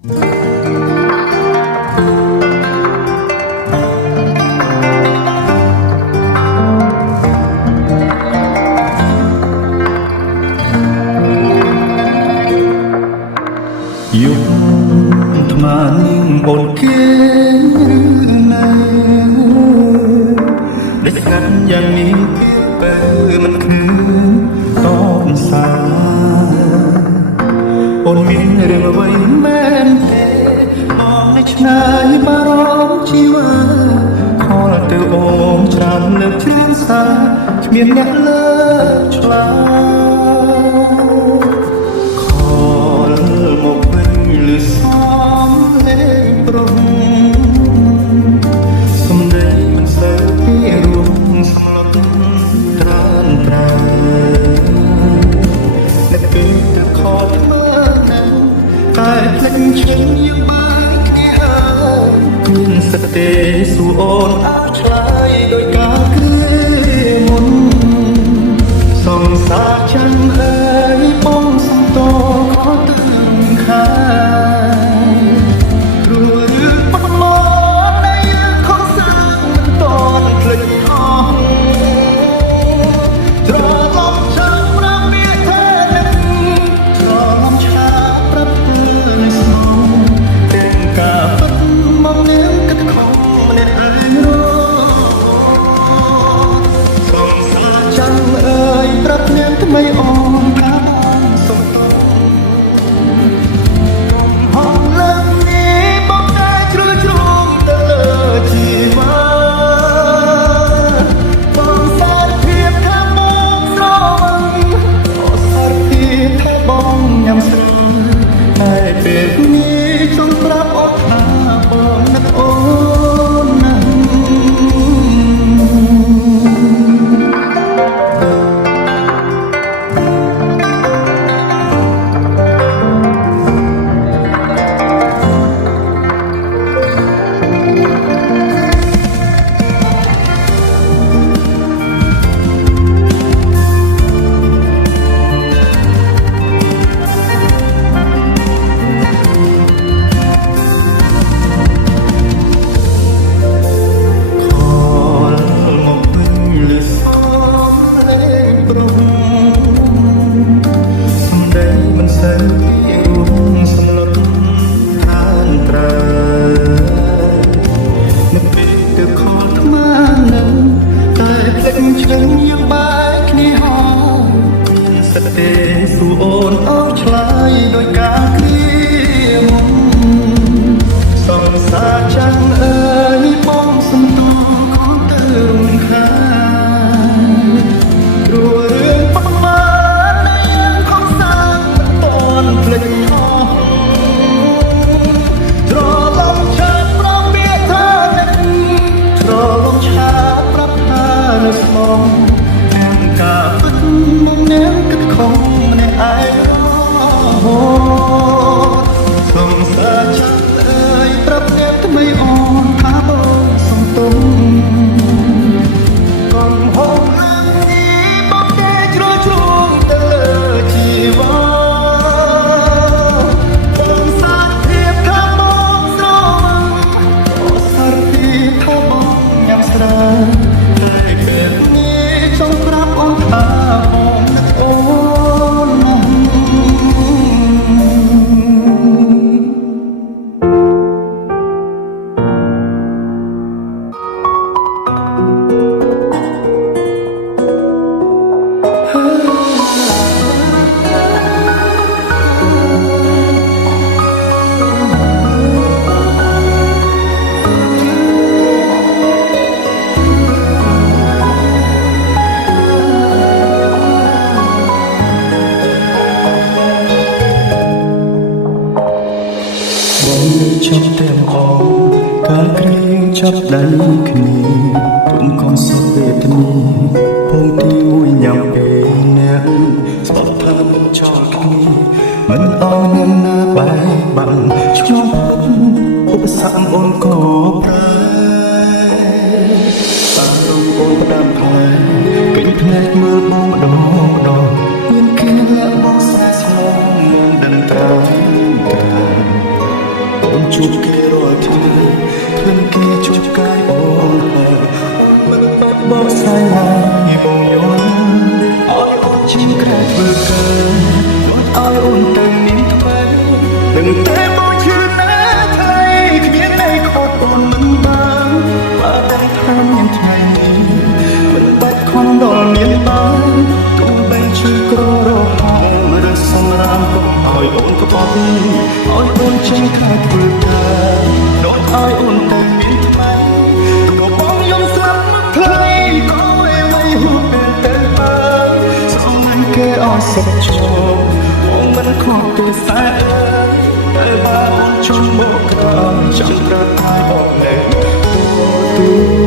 ยุคថ្មនឹងអូនគេនៅដែលស្ងាត់យ៉ាងនេះពេលមិនឃើញតបសារអូនមានរឿងអ្វីមែនទេមកនៅឆ្ងាយបារម្ភជីវ៉ាខលទៅអូនច្រើនលើកជ្រាបសារគ្មានអ្នកលើកឆ្លើយខលមកវិញលឺសំឡេងប្រងសំដីមិនសូវពីរួមសំឡុតត្រានត្រាអ្នកពីទៅខលថ្មើណាស់តែភ្លេចឈឹងយើងបានគ្នាហើយគ្មានសតិទេសួរអូនអើឆ្លើយដោយការគ្រាមុនសង្សារចាំអើយបងសំតខទៅ ព្រោះរឿងបាត់មកដែលយើងខំសាងមិនតន់ភ្លេចអស់ត្រឡប់ចាំប្រាប់វាថានឹងត្រឡប់ឆាប់ប្រាប់ធ្វើនៅស្មោះទាំងការពិតមកនាងគិតខំម្នាក់ឯងរត់សង្សារចាំអើយប្រាប់នាងថ្មីអូនថាសុខពេលនេះចង់ប្រាប់អូនថាបងនឹកអូនណាស់យើងបាយគ្នាហើយសតិទេសួរអូនអោឆ្លើយដោយការគ្រាមុនសង្សារចាំអើយបងសំទោខំទៅរំខានព្រោះរឿងបាត់មកដែលយើងខំសាងមិនតន់ភ្លេចអស់ត្រឡប់ឆាប់ប្រាប់វាថានឹងត្រឡប់ឆាប់ប្រាប់ថានៅស្មោះការពិតមកនាងគិតខំម្នាក់ឯងរហូតសង្សារចាំអើយប្រាប់អ្នកថ្មីអូនថាបងសំទុំកុំហូបឡើងនេះបងគេជ្រុលជ្រួងទៅលើជីវ៉ាបងសាទភាពថាបងស្រមឹងអូសារភាពថាបងញ៉ាំស្រាតែពេលនេះចង់ប្រាប់អូនថាបងនឹកអូនណាស់ចាប់ទាំងអងការគ្រៀងចាប់ដៃគ្នាទុំកងសុខវេទនាពងទីមួយញ៉ាំពេលអ្នកស្បត់ថាមិនចោលគ្នាមិនអងនឹងណាបែកបាំងឆ្លងឧបសគ្គអូនក៏ប្រែតាមរូបអូនផ្ដាំផ្លែពេញភ្នែកមើលបងម្ដងម្ដងមានគ្នាលាក់បងស្នេហ៍ស្មងនឹងដឹងត្រា ជួបគេរាល់ថ្ងៃឃើញគេជួបកាយអូនហើយមិនបាច់បកស្រាយឡើយបងយល់អត់អូនជាក្រែធ្វើការអត់ឲ្យអូនទៅមានថ្មីនឹងតែបងជឿណាថ្លៃគ្មានអីខុសអូនមិនបានបើតែថាមានថ្ងៃនេះមិនបាច់ខំដល់មានបានទោះបីជាក្ររហមឬសម្រាមក៏ឲ្យអូនក្បត់ឲ្យអូនចេញខែធ្វើការដូចឲ្យអូនទៅមានថ្មីក៏បងយំស្លាប់មកផ្លៃក៏អីវៃហួសពេលទៅបានស្រឡាញ់គេអស់សុខជោគបងមិនខកទេសែតែបើអូនជុំមកក្រោយចាំក្រាតែបងលែងទូ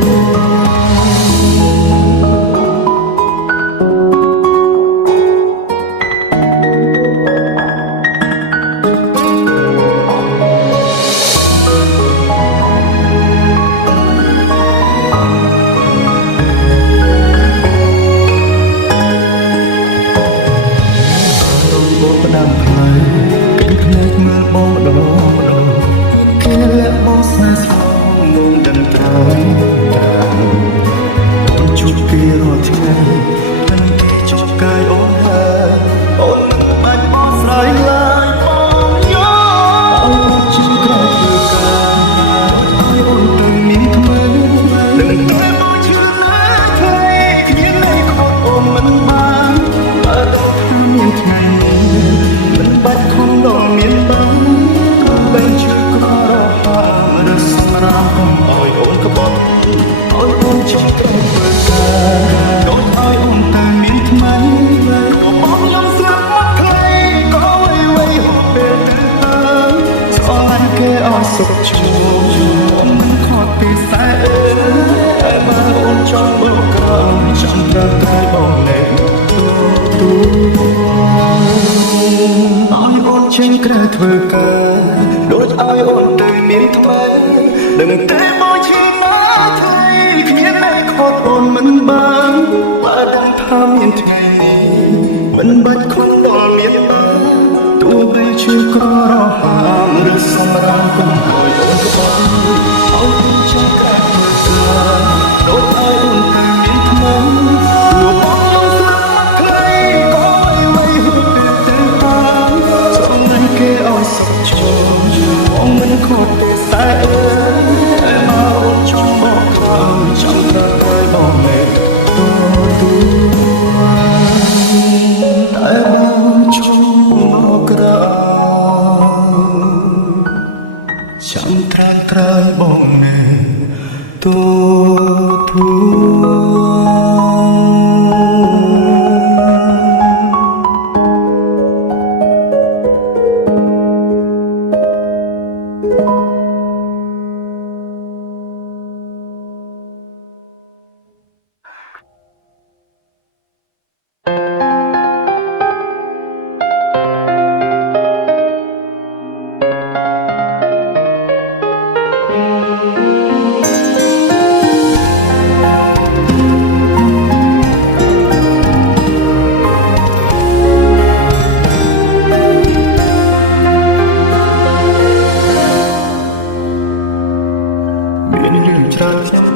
សុខជួបមិនខកពីសែតែបើអូនចង់មកក្រោយចាំត្រូវតែបងលែងទូឲ្យអូនចេញក្រៅធ្វើការដូចឲ្យអូនទៅមានថ្មីដឹងតែមកឈឺមកថៃគ្មានអីខុសអូនមិនបានបើដឹងថាមានថ្ងៃនេះមិនបាច់ខំដល់មានបានទោះបីជាក្ររហាមឬសម្រាមក៏ឲ្យអូនក្បត់ឲ្យអូនជាក្រែដូចឲ្យអូនទៅមានថ្មីព្រោះបងយំស្លាប់មកខ្លីក៏ឲ្យវៃហួសពេលទៅបានស្រឡាញ់គេឲ្យសុខជោគបងមិនខកទេសែតែមកអូនចង់មកក្រោយចាំត្រូវឲ្យបងលែងទូតែបងចង់មកក្រោយចាំត្រាយបងលែងទូ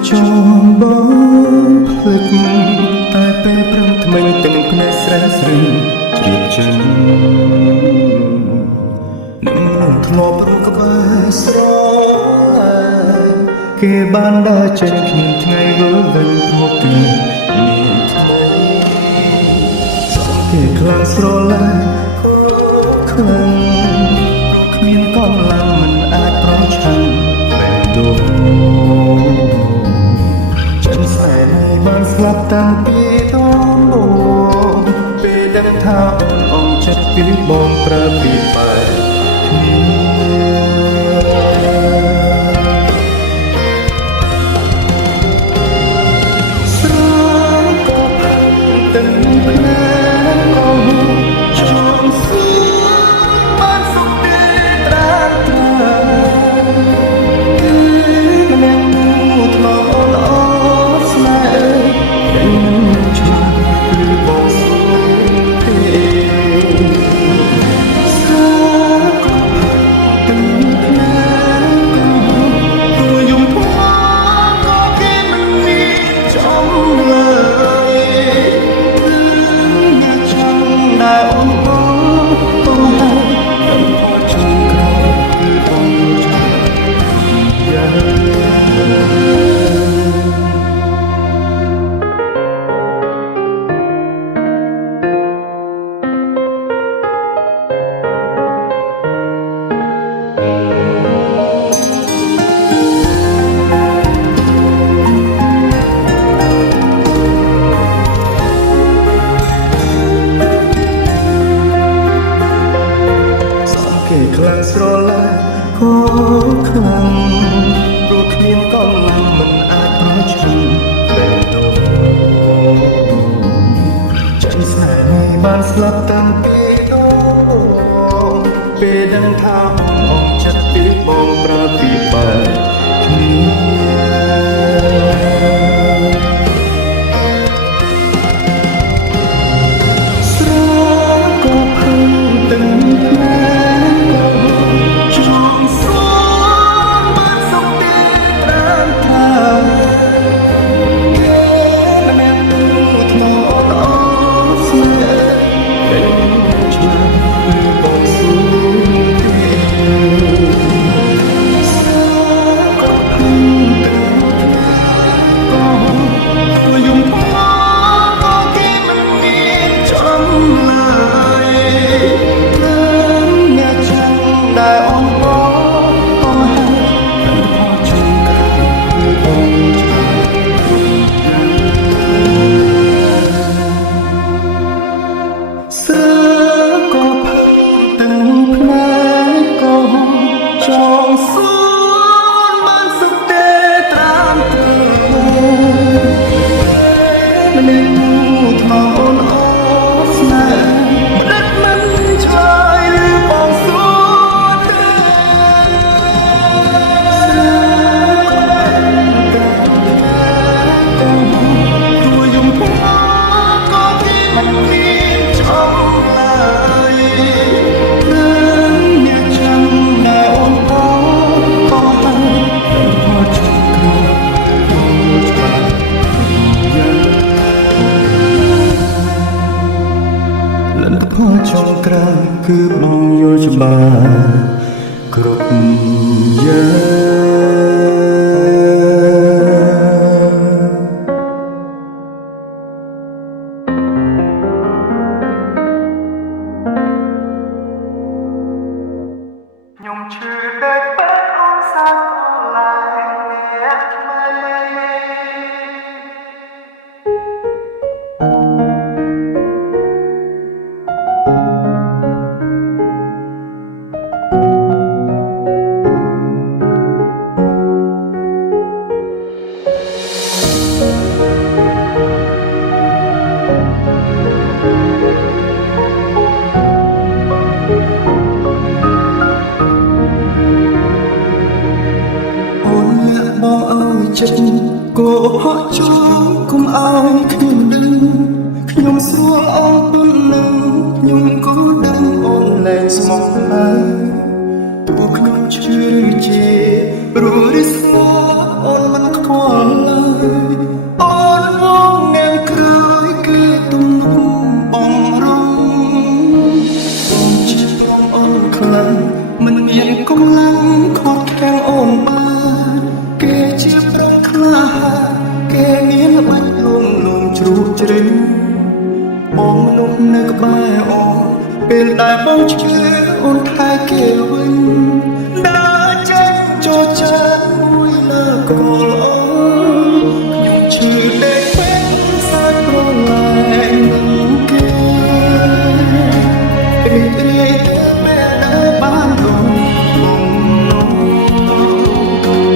ចង់បងភ្លេចតែពេលព្រឹងថ្មីទាំងភ្នែកស្រាលស្រីជ្រាបជើងនឹងធ្លាប់រកក្បែរស្រឡាញ់គេបានដើរចេញគ្មានថ្ងៃវិលវិញព្រោះគេមានថ្មីគេខ្លាំងស្រឡាញ់ខ្លាំងគ្មានកងឡើងមិនអាចប្រឆាំងបែបដូរបានស្លាប់តាំងពីដំបូងពេលដឹងថាអូនអងចិត្តពីបងប្រើពីបែកគ្នាស្រងក៏ទាំងភ្នែកក៏ចង់សួរបានសុខទេត្រាត្រាម្នាក់នោះធ្លាប់អូនអស្នេហ៍ ដែលអូនបងហើយខ្ញុំខកចង់ក្រោយគឺបងយ៉ាងគេខ្លាំងស្រឡាញ់ក៏ខ្លាំងព្រោះគ្មានកលមិនអាចប្រឈមពេលនោះចាញ់ស្នេហ៍បានស្លាប់តាំងពីនោះពេលដឹងថាអងចិត្តពីបងប្រើពីបែកគ្នាស្រក៏ភឹងទាំងផ្នែចុងក្រោយគឺបងយល់ច្បាស់គ្រប់យ៉ាងខ្ញុំឈឺដែលបែកអូនសាច់ឡាយអ្នកថ្មីបងអើយចិត្តកុហកចូលកុំអើយខ្ញុំដឹងខ្ញុំស្រួលអងប៉ុណ្ណឹងខ្ញុំក៏ដឹងអូនលែងស្មោះហើយទោះខ្ញុំឈឺជាព្រោះរិះស្មោះអូនមិនខ្វល់ឡើយអូនមកនាងក្រោយគឺទំនុកបំរុងអូនជិះបងអូនខ្លាំងមិនមានកម្លាំងខាត់ខាំងអូនបានគេជាប្រងខ្លាគេមានបាច់លងជ្រូកជ្រឹងបងមនុស្សនៅក្បែរអូនពេលដែលបងឈឺអូនថែគេវិញដើរចេញចូលចាក់មួយលើកូនអូនខ្ញុំឈឺដេកពេលសាច់ប្រឡាយនឹងគេរីករាយតែមែនដើរបានអូន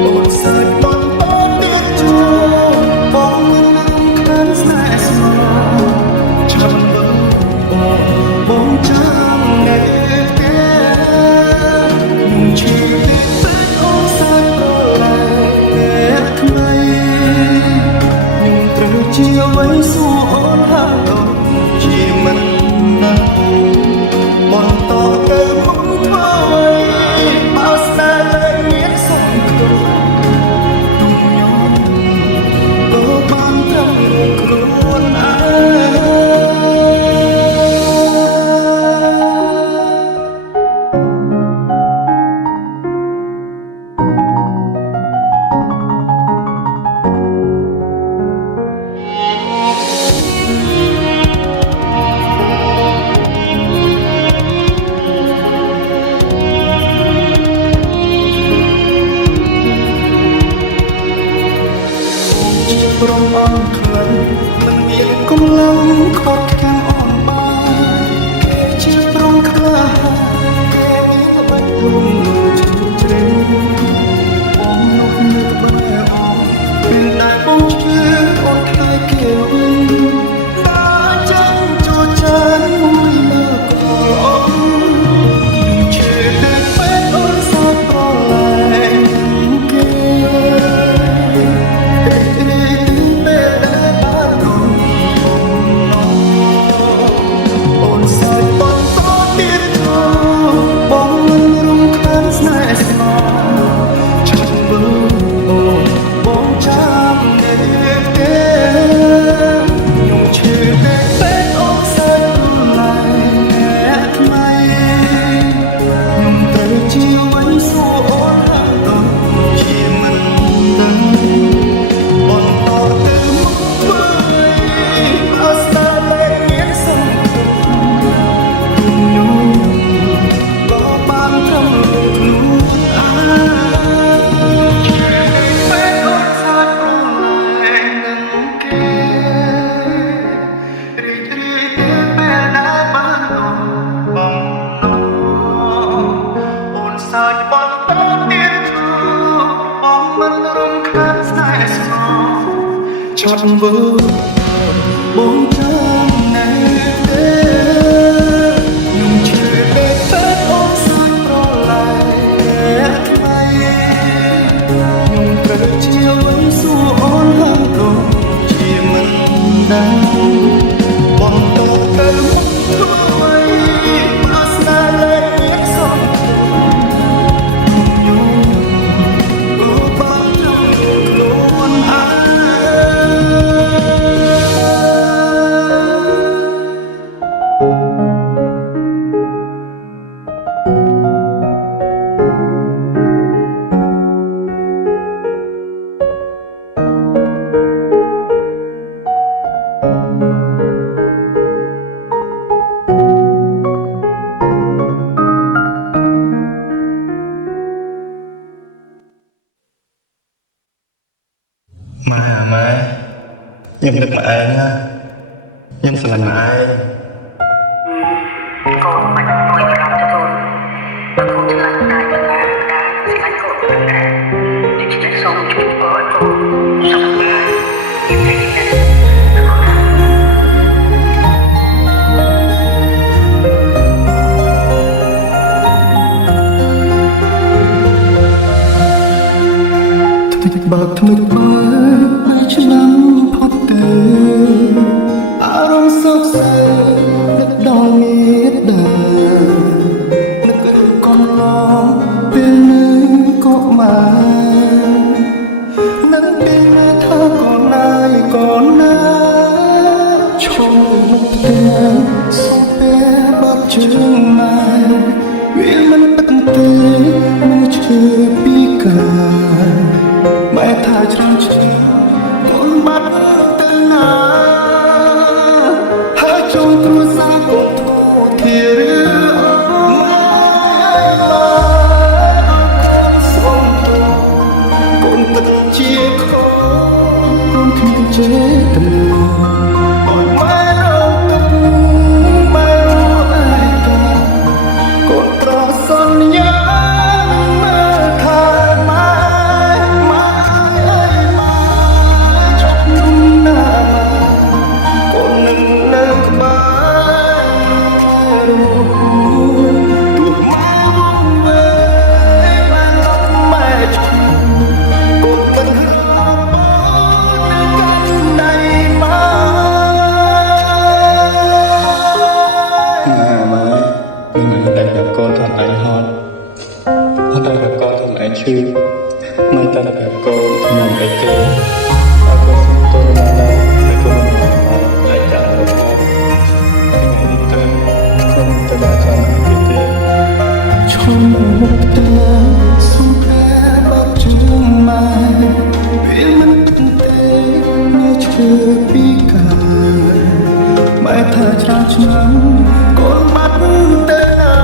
អូនសាច់បងទៀតចូលបងនឹងខ្លាំងស្នេហ៍ស្មោះចាំបងចាំនៅគេខ្ញុំឈឺពេកអូនសាច់ប្រឡាយអ្នកថ្មីខ្ញុំត្រូវជាអ្វីសួរអូនថាអូនជាមិនណាស់បន្តទៅមុខធ្វើអ្វីបើស្នេហ៍លែងមានសង្ឃឹមក៏បានត្រឹមខ្លួនឯង ងលោកជ្រៅជ្រៅបងនោះនៅក្បែរអងពេលដែលបងឈឺអូនខ្លាចគេវិញតាចាំចូលចានមួយមើលកូនអូនឈឺតែពេលអូនសោកប្រលែងគេชดเวอร์บงจำในเด้อยุ่งเชื่อเด็กเป็ดออกสายโปรไลท์ใครยุ่งเกิดเชี่ยวไว้สู้อ่อนห้างโดนที่มันดังบนโต๊ะเติมด้วยอาสนาและเอียงสองยุ่งก็บ้าจำโลนหาម៉ែខ្ញុំនឹកម៉ែឯងណាខ្ញុំស្រឡាញ់ម៉ែឯងកូនមិនអួយប្រំទៅកូនបើកូនឆ្លាញ់ម៉ែទៅណាឆ្លាញ់កូនទៅណានេះជាសូមជួយបងកូនសុខម៉ែបើថ្មិចបើឆ្នាំផុតទៅអារម្មណ៍សោកសៅនឹកដល់មេដានឹករឿងកូនឡងពេលនៅក៏មកនឹកពេលណាថាកូនណាឈុំមុខទាំងសុំពេលបាត់ជើងម៉ែវាមិនពិតទេមកឈឺពីកាម៉ែថាច្រើនឈឺកូនបាត់ទៅណាហើយចង់គ្រួសារកូនធូរធារឿកូនសុំតកូនទឹកជាខោកូនគ្មានចេតនាអូនម៉ែរងទឹកម៉ែរងឯកាកូនត្រង់សន្យាឈឺមិនតាន់ប្រាប់កូនខ្ញុំអីទេអើកូនសុំទោសណាស់ហើយកូនមិនបានតែចាំរកខ្ញុំទៅកូនទៅបានចាំពីទេឈុំមុខទៅសុំតែបាត់ជើងម៉ែពេលមិនទេនៅឈឺពីកាម៉ែថាច្រើនឆ្នាំកូនបាត់ទៅណា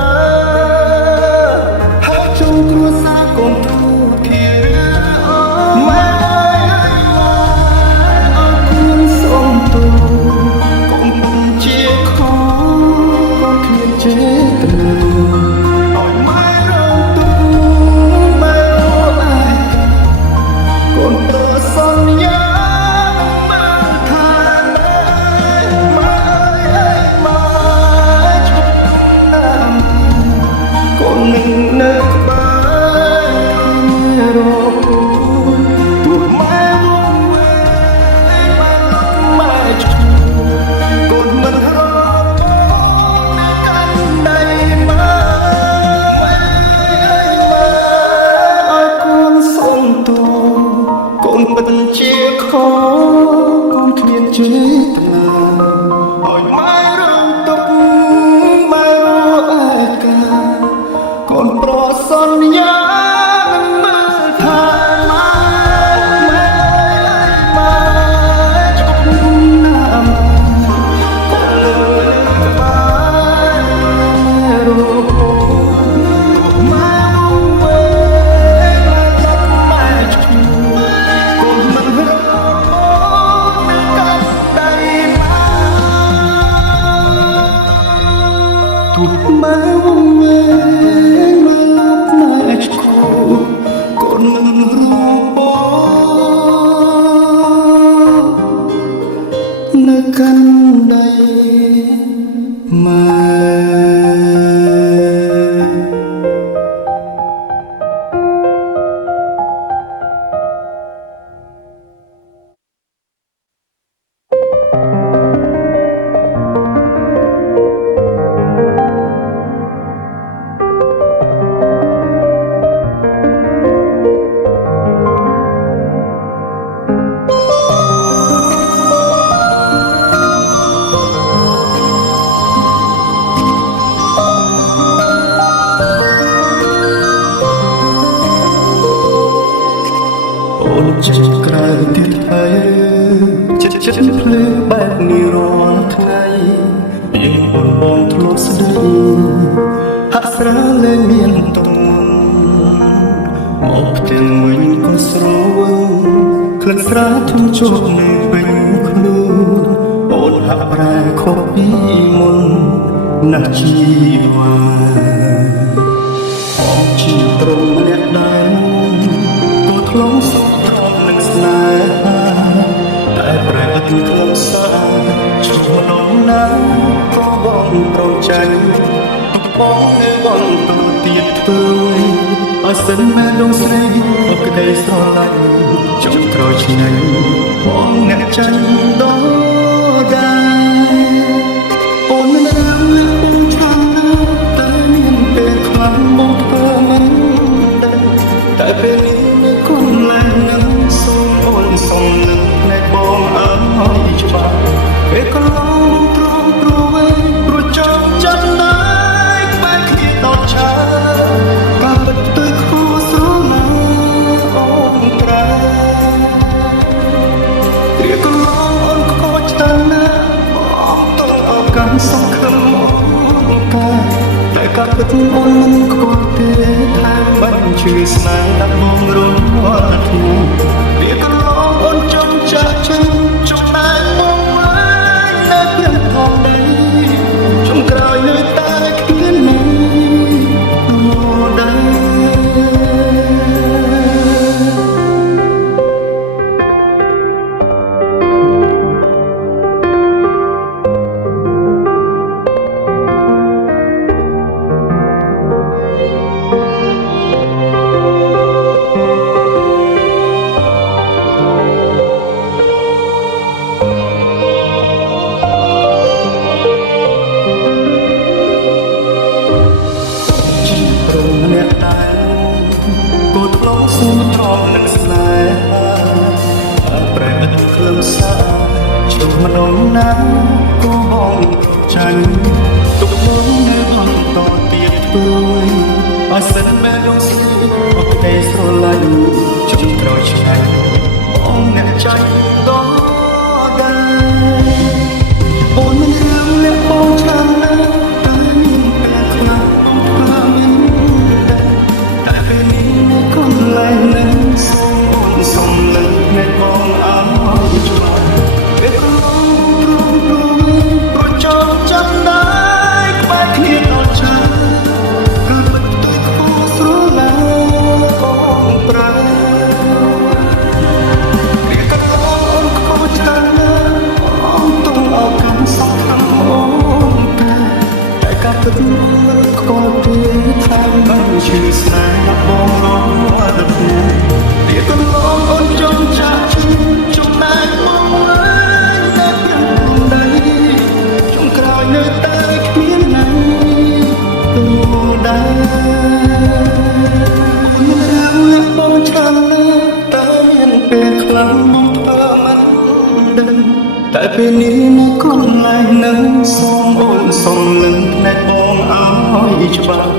ហើយចង់គ្រួសារកូនធូរធារឿម៉ែអរគុណសូមទោសកូនពុំជាខកូនគ្មានចេតនាឲ្យម៉ែរ វងវែងមកលប់នៅឆ្កូកូនមិនរូបនៅកាន់ដៃម៉ែអូនចេញក្រៅទៀតហើយចិត្តភ្លឺបែបនេះរាល់ថ្ងៃយើងអូនបងធ្លាប់ស្ដីហាក់ស្រាលលែងមានទំនុនមកផ្ទះវិញក៏ស្រវឹងក្លិនស្រាធំជោគនៅពេញខ្លួនអូនហាក់ប្រែខុសពីមុនណាស់ជីវ៉ាអងជាត្រង់ម្នាក់ដែរក៏ធ្លងសុខនឹងស្នេហាតែប្រែទៅក្នុងសាឈ្មោះនំណាក៏បងប្រចាញ់បងនៅបងទៅទៀតធ្វើឲ្យសិនមែនដងស្រីអក្តីស្រឡាញ់ចុងក្រោយឆ្ងាញ់បងអ្នកចាញ់ដល់ដែរអូនមិនដឹងលើអូនឆ្លាតណាស់តែមានពេលខ្លាំងបងធ្វើមិនដឹងតែពេលនេះនៅកន្លែងនឹងសូមអូនសុំនឹកណែបងអើយច្បាស់ពេលកន្លងបងទ្រាំព្រោះឯងព្រោះចង់ចិត្តណាយក្បែរគ្នាដល់ឆាក៏ពិតទៅខុសស្រឡាញ់អូនប្រែរៀបកន្លងអូនខកឆ្នាំណាបងទៅអរកាន់សង្ឃឹមអូនតែក៏ពិតអូនមិនខ្វល់ទេថាមិនជឿស្នេហ៍ដាក់បងរងធូររៀបកន្លងអូនចង់ចាក់ចេញចំណែកបងវិញនៅពេលថងដីចុងក្រោយនៅតែគ្មាននេះមកដែរអ្នកដែរគូធ្លងស៊ូត្រង់នឹងស្នេហាប្រែមិនក្លឹមសាជុំម្ដងណាក៏បងចាញ់ទុកមុំនៅបន្តទៀតធ្វើឲ្យសិនមែនដងស្រីអក្តីស្រឡាញ់ជុំក្រោយឆ្ងាញ់បងអ្នកចាញ់ដល់ដែរអូនមិនរឿងលាក់បងឆ្នាំណាតែមានតែខ្លាំងបងមានកន្លែងនឹងសូមអូនសុំលើកនៃបងអើយច្បាស់ពេលកន្លងព្រមព្រោះចង់ចាំដែរក្បែរគ្នាដល់ឆាគឺពិតទៅខុសស្រឡាញ់បងប្រែពេលកន្លងអូនខុសឆ្នាំណាអូនទុំអរកាន់សង្ឃឹមអូនតែក៏ពិតមិនខ្វល់ទេថាមិនជឿស្នេហ៍បងវាកន្លងអូនចង់ចាក់ចំណែកមកវិញតែពីដីចុងក្រោយនៅតែគ្មានណាទូដែរមិនរឿងលាក់បងឆ្នាំណាតែមានពេលខ្លាំងមកធ្វើមិនដឹងតែពេលនេះនៅកន្លែងនឹងសូមអូនសុំលឹងណែបងអើយច្បាស់